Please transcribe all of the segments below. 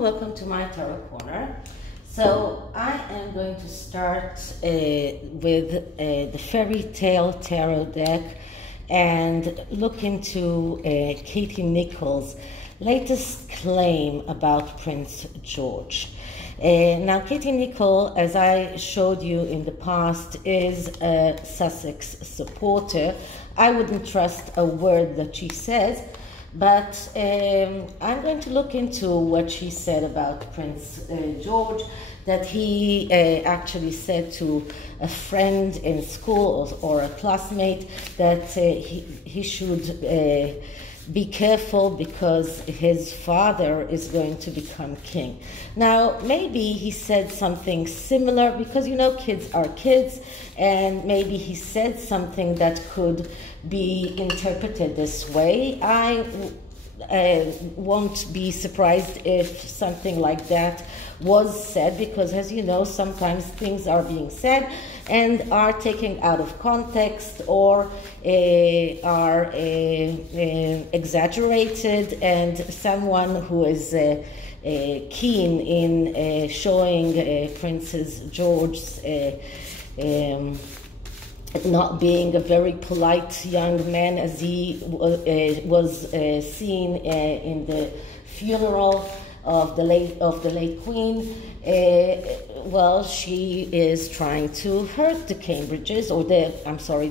Welcome to my Tarot Corner. So I am going to start with the Fairy Tale Tarot deck and look into Katie Nicholl's latest claim about Prince George. Now, Katie Nicholl, as I showed you in the past, is a Sussex supporter. I wouldn't trust a word that she says, but I'm going to look into what she said about Prince George, that he actually said to a friend in school or a classmate that he should be careful because his father is going to become king. Now, maybe he said something similar because, you know, kids are kids, and maybe he said something that could be interpreted this way. I won't be surprised if something like that was said, because, as you know, sometimes things are being said and are taken out of context or are exaggerated, and someone who is keen in showing Prince George's not being a very polite young man, as he was seen in the funeral of the late Queen. Well, she is trying to hurt the Cambridges, or the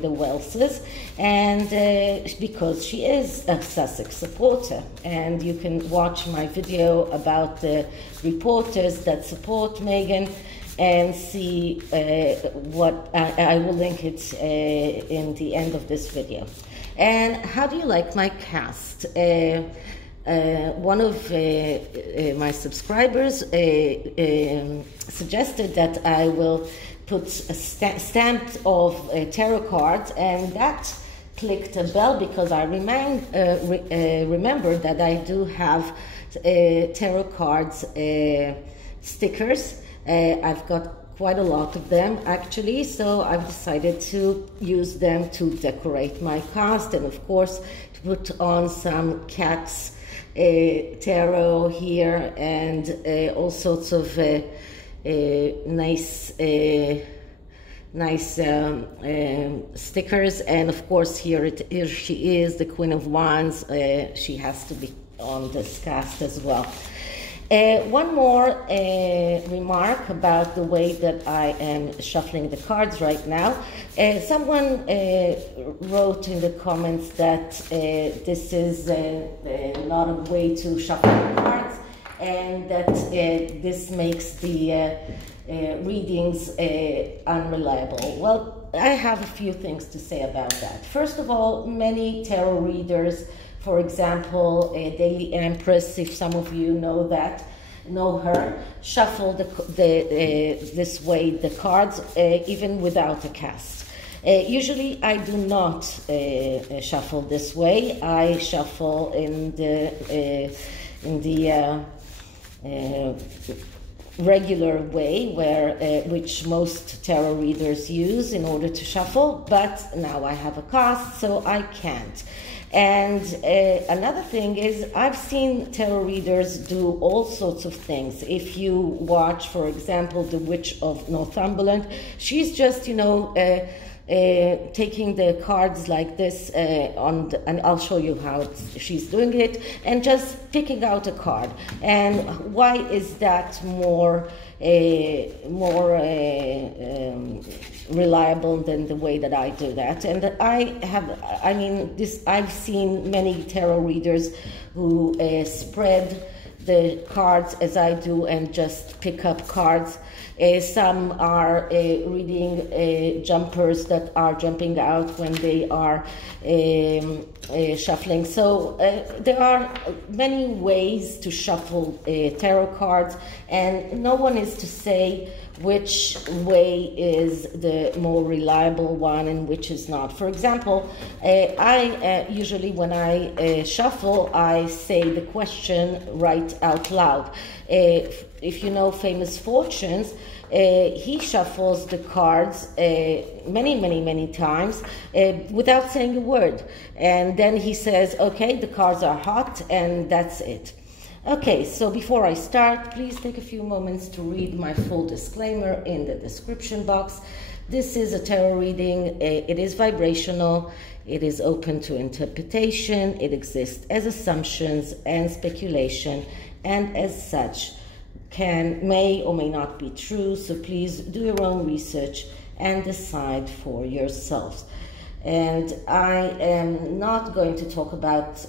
Welleses, and because she is a Sussex supporter. And you can watch my video about the reporters that support Meghan and see what I will link it in the end of this video. And how do you like my cast? One of my subscribers suggested that I will put a stamp of tarot cards, and that clicked a bell because I remember that I do have tarot cards stickers. I've got quite a lot of them actually, so I've decided to use them to decorate my cast, and of course to put on some cats tarot here, and all sorts of nice stickers. And of course here she is, the Queen of Wands. She has to be on this cast as well. One more remark about the way that I am shuffling the cards right now. Someone wrote in the comments that this is not a way to shuffle the cards, and that this makes the readings unreliable. Well, I have a few things to say about that. First of all, many tarot readers, for example, Daily Empress, if some of you know her, shuffle this way the cards, even without a cast. Usually I do not shuffle this way. I shuffle in the regular way, which most tarot readers use in order to shuffle, but now I have a cast, so I can't. And another thing is, I've seen tarot readers do all sorts of things. If you watch, for example, The Witch of Northumberland, she's just, you know, taking the cards like this, and I'll show you how she's doing it, and just picking out a card. And why is that more reliable than the way that I do that? And I've seen many tarot readers who spread the cards as I do and just pick up cards. Some are reading jumpers that are jumping out when they are shuffling. So there are many ways to shuffle tarot cards, and no one is to say which way is the more reliable one and which is not. For example, I usually, when I shuffle, I say the question right out loud. If you know Famous Fortunes, he shuffles the cards many times without saying a word, and then he says, okay, the cards are hot, and that's it. Okay, so before I start, please take a few moments to read my full disclaimer in the description box. This is a tarot reading. It is vibrational. It is open to interpretation. It exists as assumptions and speculation, and as such may or may not be true. So please do your own research and decide for yourselves. And I am not going to talk about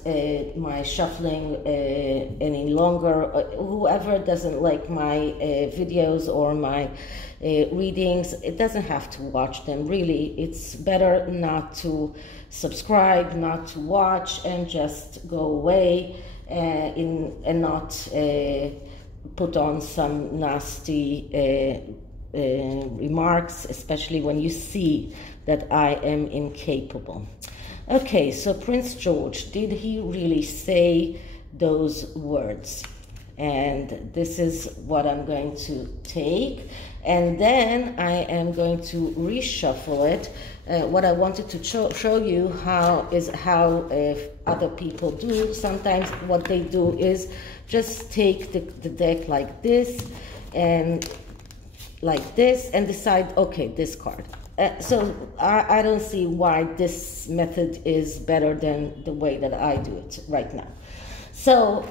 my shuffling any longer. Whoever doesn't like my videos or my readings, it doesn't have to watch them. Really, it's better not to subscribe, not to watch, and just go away and not put on some nasty remarks, especially when you see that I am incapable. Okay, so Prince George, did he really say those words? And this is what I'm going to take, and then I am going to reshuffle it. What I wanted to show you how other people do. Sometimes what they do is just take the deck like this and like this and decide, okay, this card. So I don't see why this method is better than the way that I do it right now. So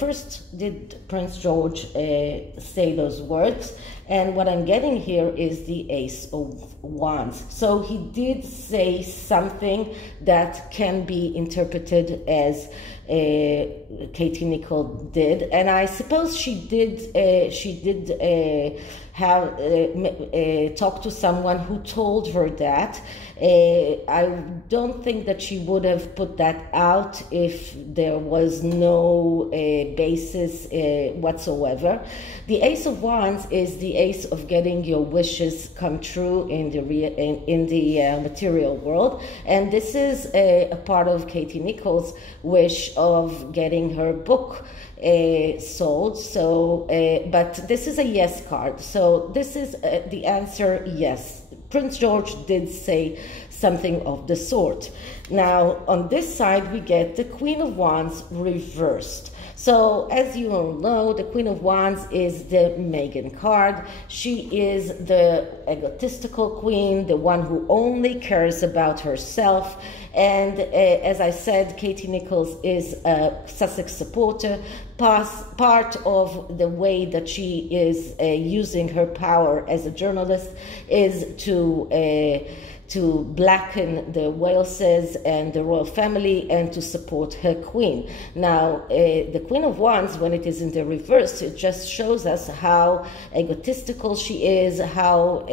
first, did Prince George say those words? And what I'm getting here is the Ace of Wands. So he did say something that can be interpreted as Katie Nicholl did, and I suppose she did have talked to someone who told her that. I don't think that she would have put that out if there was no basis whatsoever. The Ace of Wands is the ace of getting your wishes come true in the material world, and this is a part of Katie Nicholl's wish of getting her book sold. So but this is a yes card, so this is the answer: yes, Prince George did say something of the sort. Now on this side we get the Queen of Wands reversed. So as you all know, the Queen of Wands is the Meghan card. She is the egotistical queen, the one who only cares about herself. And as I said, Katie Nicholl is a Sussex supporter. Part of the way that she is using her power as a journalist is to blacken the Waleses and the royal family and to support her queen. Now, the Queen of Wands, when it is in the reverse, it just shows us how egotistical she is, how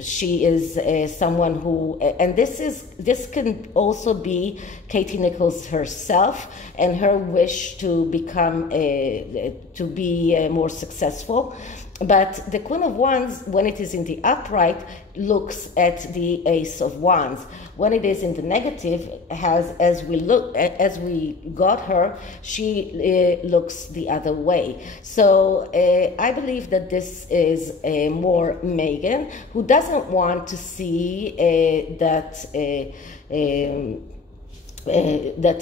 she is someone who, and this can also be Katie Nicholl herself and her wish to become, to be more successful. But the Queen of Wands, when it is in the upright, looks at the Ace of Wands. When it is in the negative, as we got her, she looks the other way. So I believe that this is more Meghan, who doesn't want to see that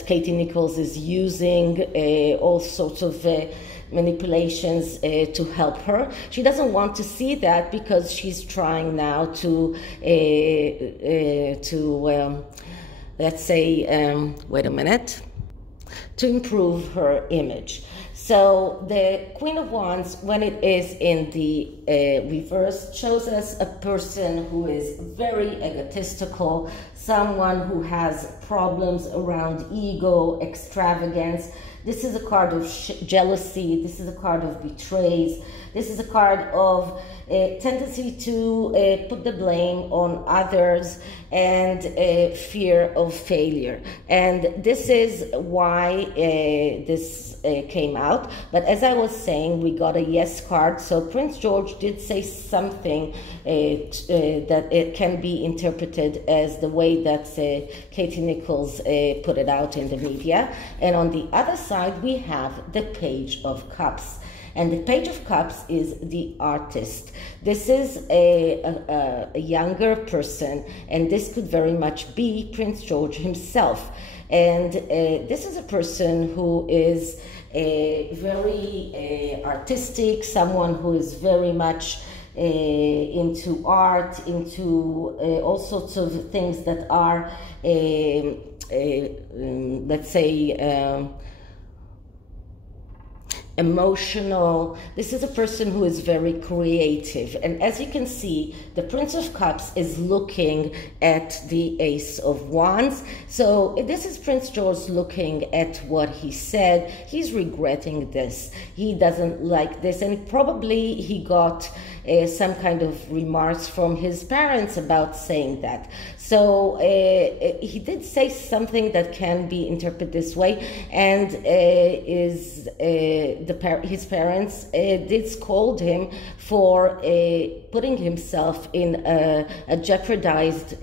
Katie Nicholl is using all sorts of manipulations to help her. She doesn't want to see that because she's trying now to let's say, wait a minute, to improve her image. So the Queen of Wands, when it is in the reverse, shows us a person who is very egotistical, someone who has problems around ego, extravagance. This is a card of jealousy. This is a card of betrays. This is a card of tendency to put the blame on others and fear of failure. And this is why this came out. But as I was saying, we got a yes card. So Prince George did say something that it can be interpreted as the way that Katie Nicholl put it out in the media. And on the other side, we have the Page of Cups. And the Page of Cups is the artist. This is a younger person, and this could very much be Prince George himself. And this is a person who is very artistic, someone who is very much into art, into all sorts of things that are, let's say, emotional. This is a person who is very creative, and as you can see, the Prince of Cups is looking at the Ace of Wands. So this is Prince George looking at what he said. He's regretting this. He doesn't like this, and probably he got some kind of remarks from his parents about saying that. So he did say something that can be interpreted this way, and his parents did scold him for putting himself in a jeopardized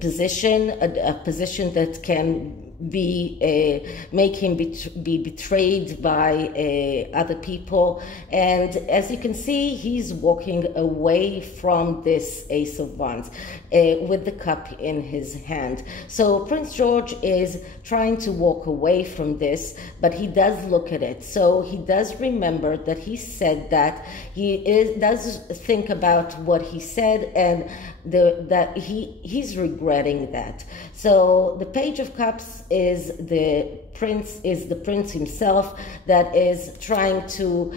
position, a position that can make him be betrayed by other people. And as you can see, he's walking away from this Ace of Wands with the cup in his hand. So Prince George is trying to walk away from this, but he does look at it. So he does remember that he said that. He does think about what he said, and that he's regretting that. So the Page of Cups is the prince himself that is trying to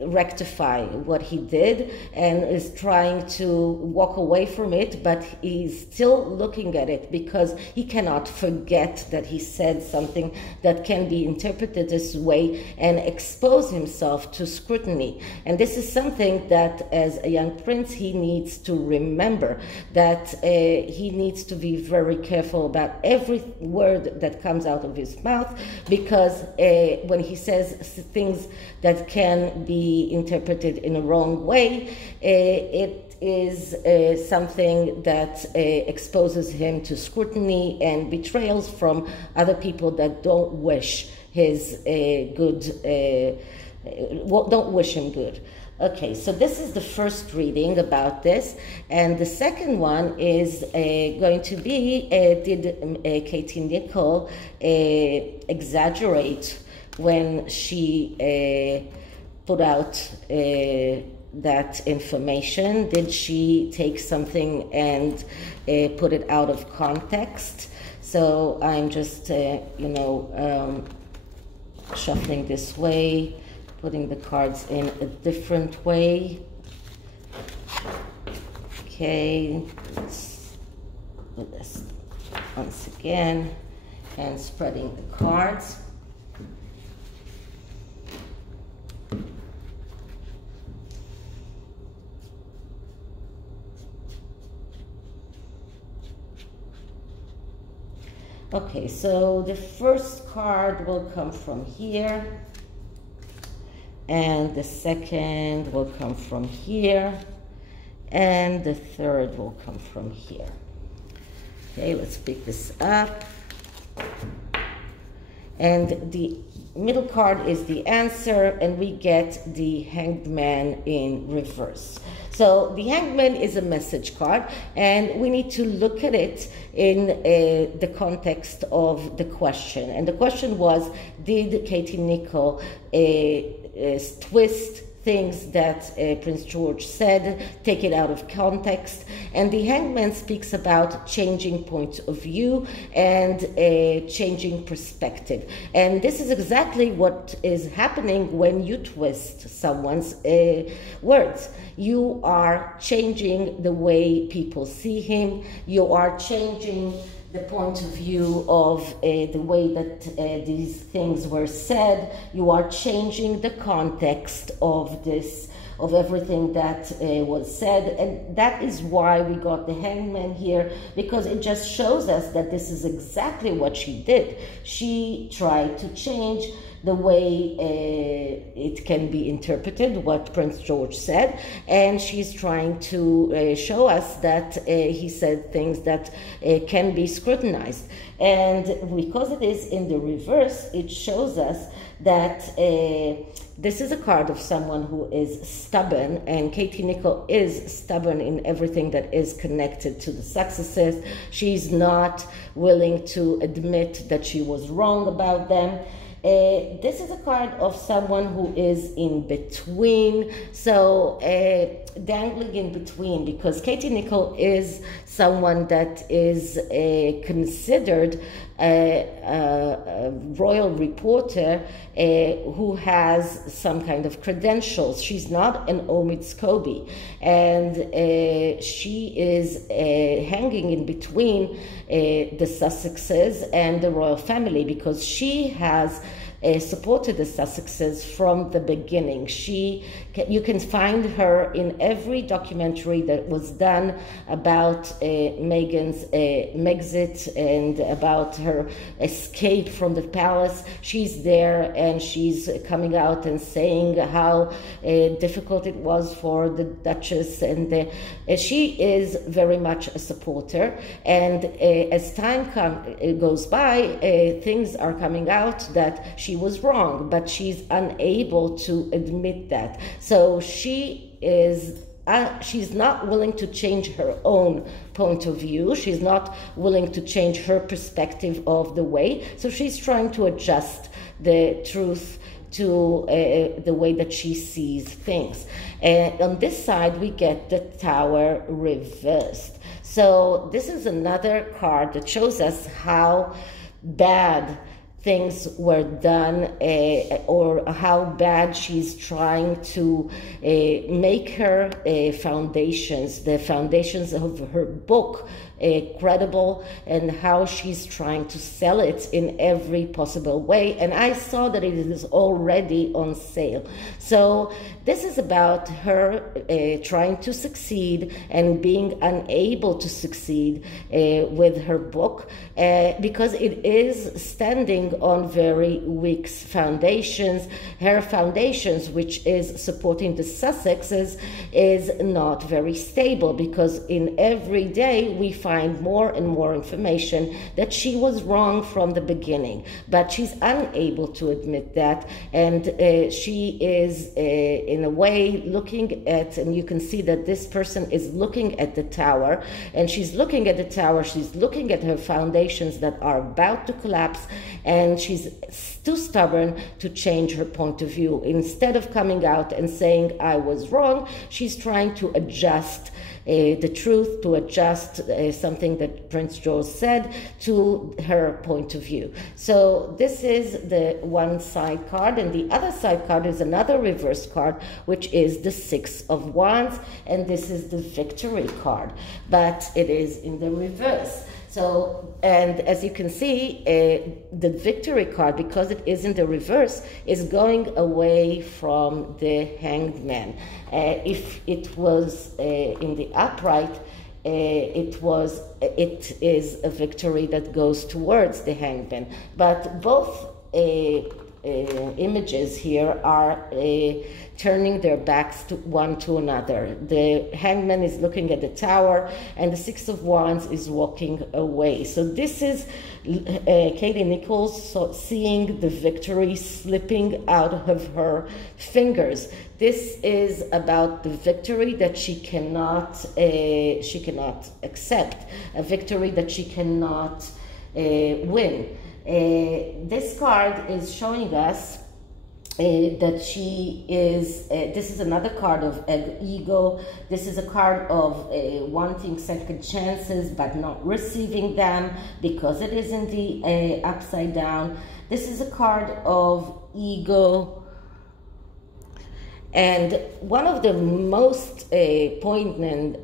rectify what he did and is trying to walk away from it, but he's still looking at it because he cannot forget that he said something that can be interpreted this way and expose himself to scrutiny. And this is something that as a young prince he needs to remember, that he needs to be very careful about every word that comes out of his mouth, because when he says things that can be interpreted in a wrong way, it is something that exposes him to scrutiny and betrayals from other people that don't wish his don't wish him good. Okay, so this is the first reading about this, and the second one is going to be, did Katie Nicholl exaggerate when she put out that information? Did she take something and put it out of context? So I'm just, shuffling this way, putting the cards in a different way. Okay, let's do this once again and spreading the cards. Okay, so the first card will come from here, and the second will come from here, and the third will come from here. Okay, let's pick this up. And the middle card is the answer, and we get the Hanged Man in reverse. So the Hanged Man is a message card, and we need to look at it in the context of the question. And the question was, did Katie Nicholl twist things that Prince George said, take it out of context? And the Hanged Man speaks about changing point of view and changing perspective. And this is exactly what is happening when you twist someone's words. You are changing the way people see him. You are changing the point of view of the way that these things were said. You are changing the context of this, of everything that was said. And that is why we got the Hanged Man here, because it just shows us that this is exactly what she did. She tried to change the way it can be interpreted, what Prince George said, and she's trying to show us that he said things that can be scrutinized. And because it is in the reverse, it shows us that this is a card of someone who is stubborn, and Katie Nicholl is stubborn in everything that is connected to the successes. She's not willing to admit that she was wrong about them. This is a card of someone who is in between, so dangling in between, because Katie Nicholl is someone that is considered a royal reporter who has some kind of credentials. She's not an Omid Scobie, and she is hanging in between the Sussexes and the royal family, because she has supported the Sussexes from the beginning. You can find her in every documentary that was done about Meghan's Megxit and about her escape from the palace. She's there, and she's coming out and saying how difficult it was for the Duchess, and she is very much a supporter. And as time goes by, things are coming out that she was wrong, but she's unable to admit that. So she's not willing to change her own point of view. She's not willing to change her perspective of the way. So she's trying to adjust the truth to the way that she sees things. And on this side, we get the Tower reversed. So this is another card that shows us how bad things were done, or how bad she's trying to make her foundations, the foundations of her book, credible, and how she's trying to sell it in every possible way. And I saw that it is already on sale. So this is about her trying to succeed and being unable to succeed with her book, because it is standing on very weak foundations. Her foundations, which is supporting the Sussexes, is not very stable, because in every day we find more and more information that she was wrong from the beginning, but she's unable to admit that. And she is in a way looking at, and you can see that this person is looking at the Tower, and she's looking at the Tower, she's looking at her foundations that are about to collapse, and she's too stubborn to change her point of view. Instead of coming out and saying I was wrong, she's trying to adjust the truth, to adjust something that Prince George said to her point of view. So this is the one side card, and the other side card is another reverse card, which is the Six of Wands, and this is the victory card, but it is in the reverse. So, and as you can see, the victory card, because it is in the reverse, is going away from the Hanged Man. If it was in the upright, it is a victory that goes towards the Hanged Man. But both images here are turning their backs to one to another. The Hangman is looking at the Tower, and the Six of Wands is walking away. So this is Katie Nicholl seeing the victory slipping out of her fingers. This is about the victory that she cannot accept, a victory that she cannot win. This card is showing us that she is, this is another card of ego. This is a card of wanting second chances but not receiving them because it is in the upside down. This is a card of ego. And one of the most poignant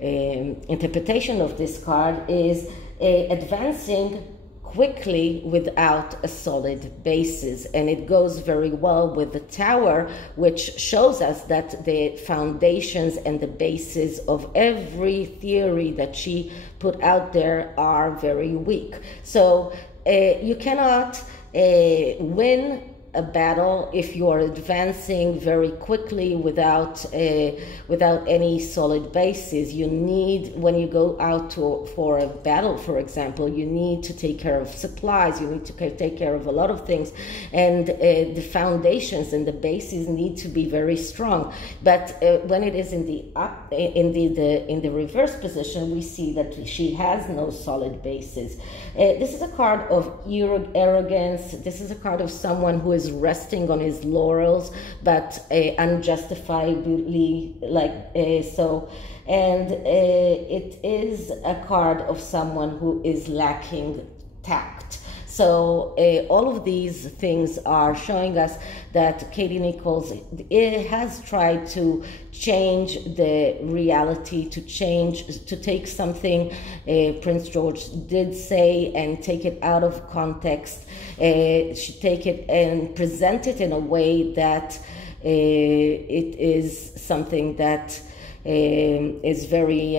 interpretation of this card is advancing quickly without a solid basis, and it goes very well with the Tower, which shows us that the foundations and the basis of every theory that she put out there are very weak. So you cannot win a battle if you're advancing very quickly without any solid basis. You need, when you go out for a battle, for example, you need to take care of supplies, you need to take care of a lot of things, and the foundations and the bases need to be very strong. But when it is in the reverse position, we see that she has no solid basis. This is a card of arrogance. This is a card of someone who is resting on his laurels, but unjustifiably so. And it is a card of someone who is lacking tact. So all of these things are showing us that Katie Nicholl has tried to change the reality, to take something Prince George did say and take it out of context. She take it and present it in a way that it is something that is very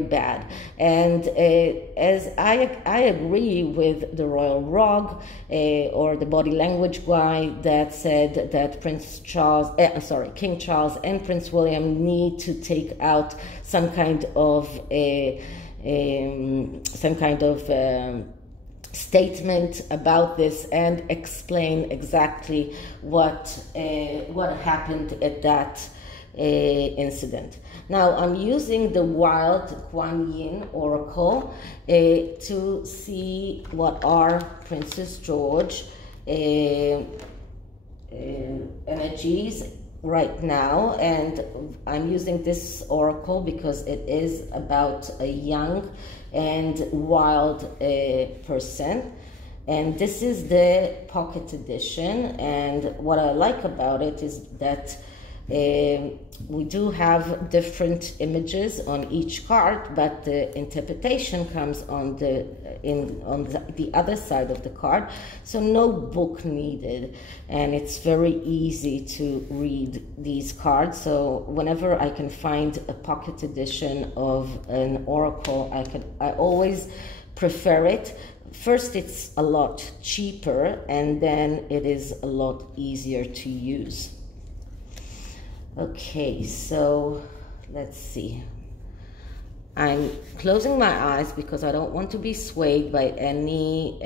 bad. And as I agree with the Royal Rog or the body language guy that said that King Charles and Prince William need to take out some kind of statement about this and explain exactly what happened at that incident. Now I'm using the wild KUAN Yin oracle to see what are Princess George energies right now, and I'm using this oracle because it is about a young and wild person. And this is the pocket edition, and what I like about it is that we do have different images on each card, but the interpretation comes on the other side of the card, so no book needed, and it's very easy to read these cards. So whenever I can find a pocket edition of an oracle, I always prefer it. First, it's a lot cheaper, and then it is a lot easier to use. Okay, so let's see. I'm closing my eyes because I don't want to be swayed by any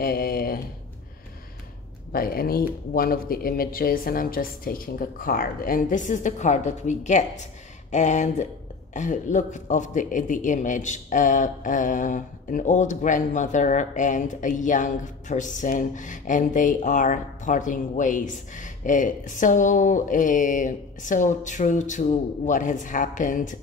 one of the images, and I'm just taking a card. And this is the card that we get. And look of the image, an old grandmother and a young person, and they are parting ways. So true to what has happened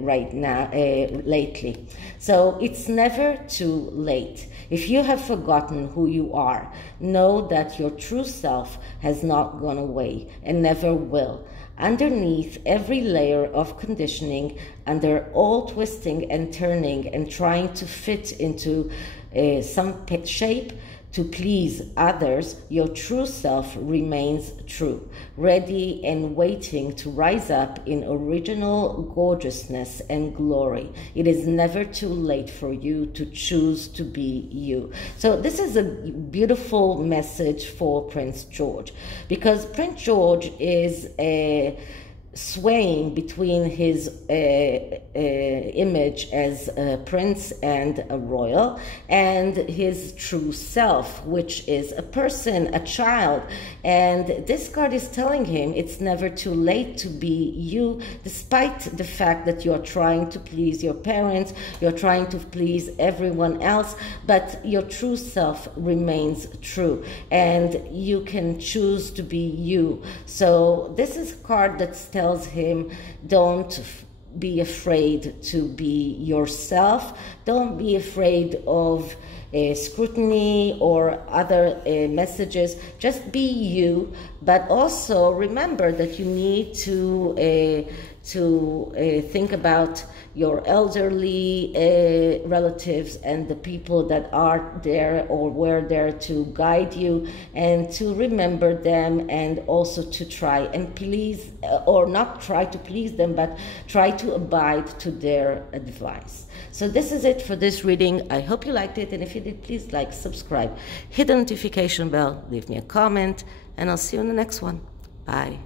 right now, lately. So it's never too late. If you have forgotten who you are, know that your true self has not gone away and never will. Underneath every layer of conditioning, under all twisting and turning and trying to fit into some shape to please others, your true self remains true, ready and waiting to rise up in original gorgeousness and glory. It is never too late for you to choose to be you. So this is a beautiful message for Prince George, because Prince George is swaying between his image as a prince and a royal and his true self, which is a person, a child. And this card is telling him it's never too late to be you, despite the fact that you're trying to please your parents, you're trying to please everyone else, but your true self remains true and you can choose to be you. So this is a card that tells him, don't be afraid to be yourself. Don't be afraid of scrutiny or other messages. Just be you, but also remember that you need to think about your elderly relatives and the people that are there or were there to guide you, and to remember them, and also to try and please, or not try to please them, but try to abide to their advice. So this is it for this reading. I hope you liked it, and if you you did, please like, subscribe, hit the notification bell, leave me a comment, and I'll see you in the next one. Bye.